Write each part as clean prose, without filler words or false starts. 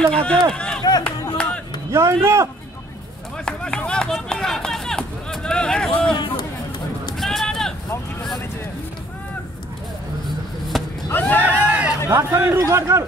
लगाते या इंद्र घाट कर इंद्रू घाट कर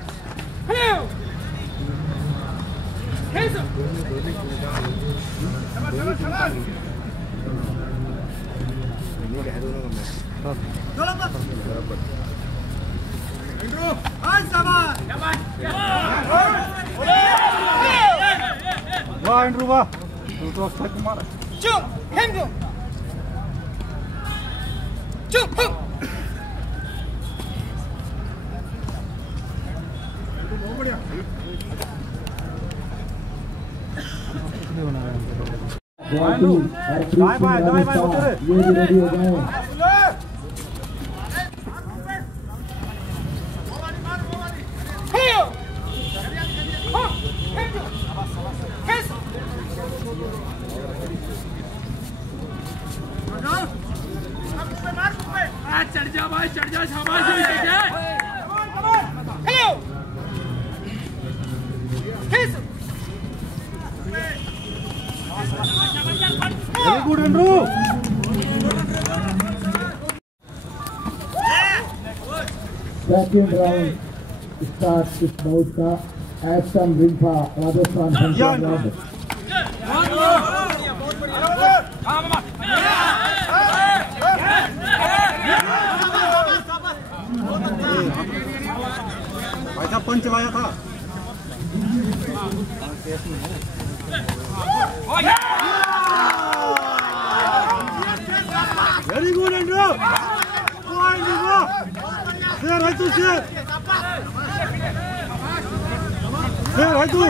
वाह इंद्रू वाह तू तो स्ट्राइक मार चुप हेंगो चुप बहुत बढ़िया बाय बाय बाय बाय उधर ये भी रेडी हो गए चढ़ जा भाई चढ़ जा शाबाश चढ़ जा hello very good Indro second round start इस बाउट का एस्टन रिंफा राजस्थान पंजाब भाई साहब पंच चलाया था वेरी गुड इंद्रू शेर है तू शेर है तू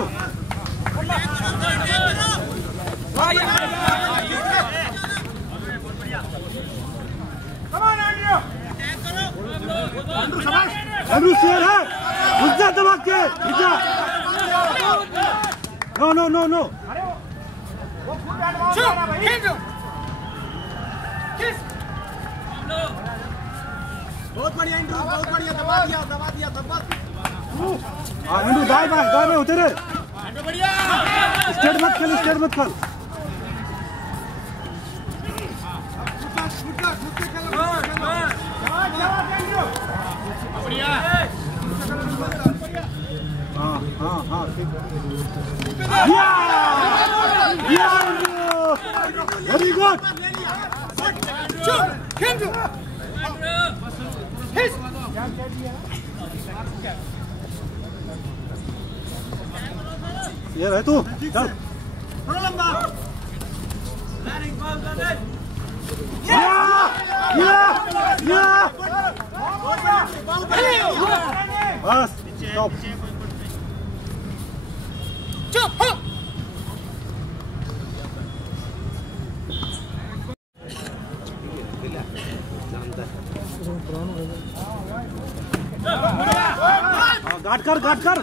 इंद्रू शेर है उज्जा दबा के उज्जा नो नो नो नो बहुत बढ़िया इंद्रू बहुत बढ़िया दबा दिया इंद्रू दाएं बाएं उधर है बढ़िया स्टेट मत खेल हाँ वेरी गुड ये रह तू चल बस स्टॉप गाट कर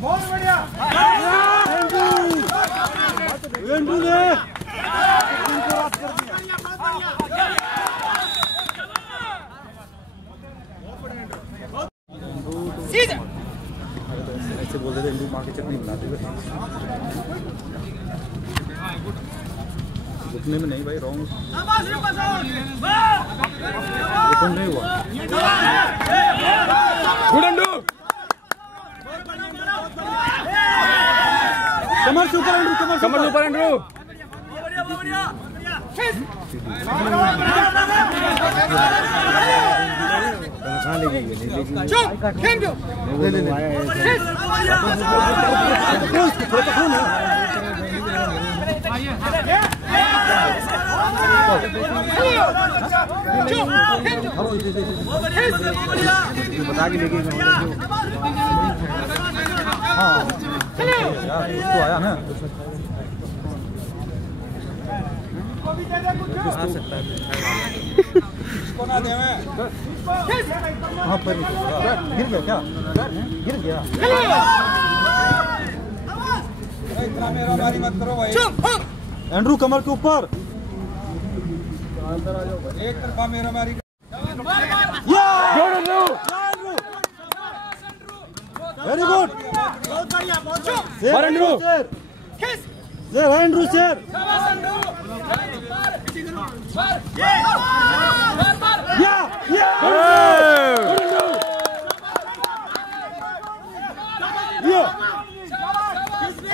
बहुत बढ़िया इंद्रू ने ऐसे बोल रहे थे इंद्रू माँ की चटनी बनाते हुए घुटने में नहीं भाई रॉन्ग नहीं हुआ कमर से ऊपर इंद्रू कमर से ऊपर इंद्रू कहाँ ले गई बता के लेके हाँ तो आया ना वहाँ पर गिर गया क्या गिर गया मेहरबानी मत करो भाई। एंड्रू कमर के ऊपर। एक तरफा मेहरबानी। Very good. एंड्रू एंड्रू शेर।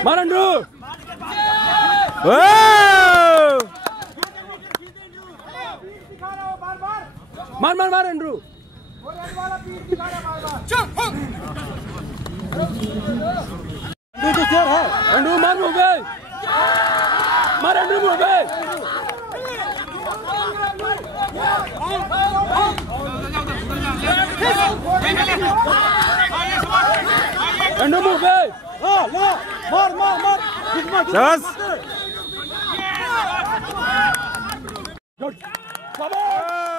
मार एंड्रू। मार मार मार एंड्रू। एंड्रू तो शेर है। एंड्रू मार मुंह पे। मार एंड्रू मुंह पे। एंड्रू मुंह पे। हाँ ला मार मार मार। Come on!